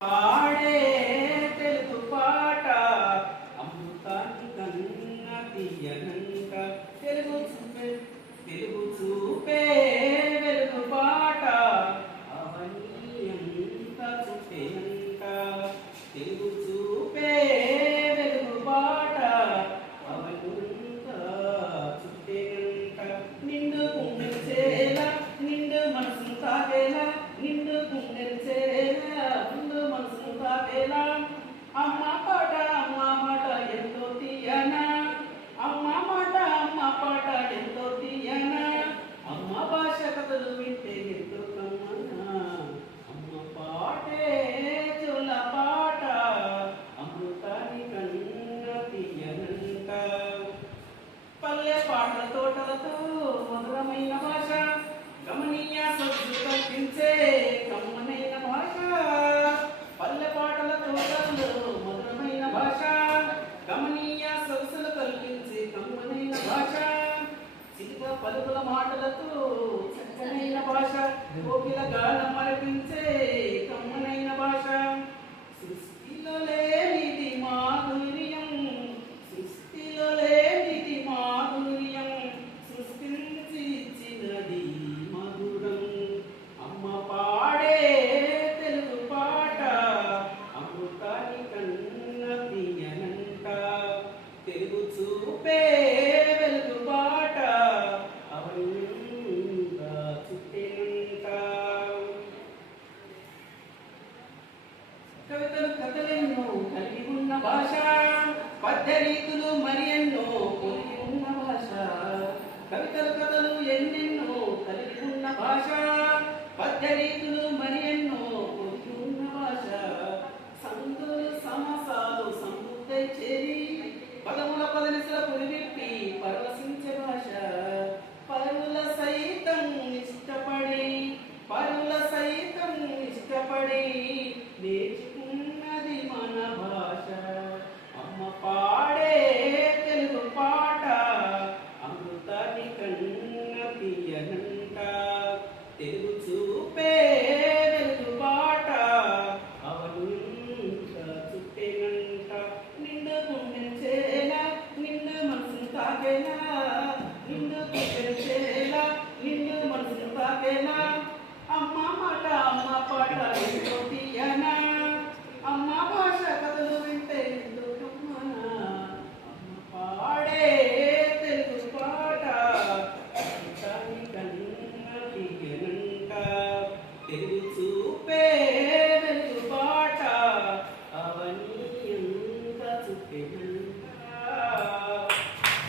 పాడే తెలుగు పాట అమ్ముతాను కన్న తీయన తోటలతో మధురమైన భాష. గమనీయ సొత్తు కల్పించే గమ్మనైన భాష. పల్లె పాటల తోటల్లో మధురమైన భాష. గమనీయ సొగసులు కల్పించే గమ్మనైన భాష. శిల్ప పలుకుల మాటలతో చక్కనైన భాష. కోకిల గానం అర్పించే కవితలు కథలెన్నో కలిగి ఉన్న భాష పద్ధరీతులు మరి ఎన్నో కలిగి ఉన్న భాష. కవితలు కథలు ఎన్నెన్నో కలిగి ఉన్న భాష పద్ధరి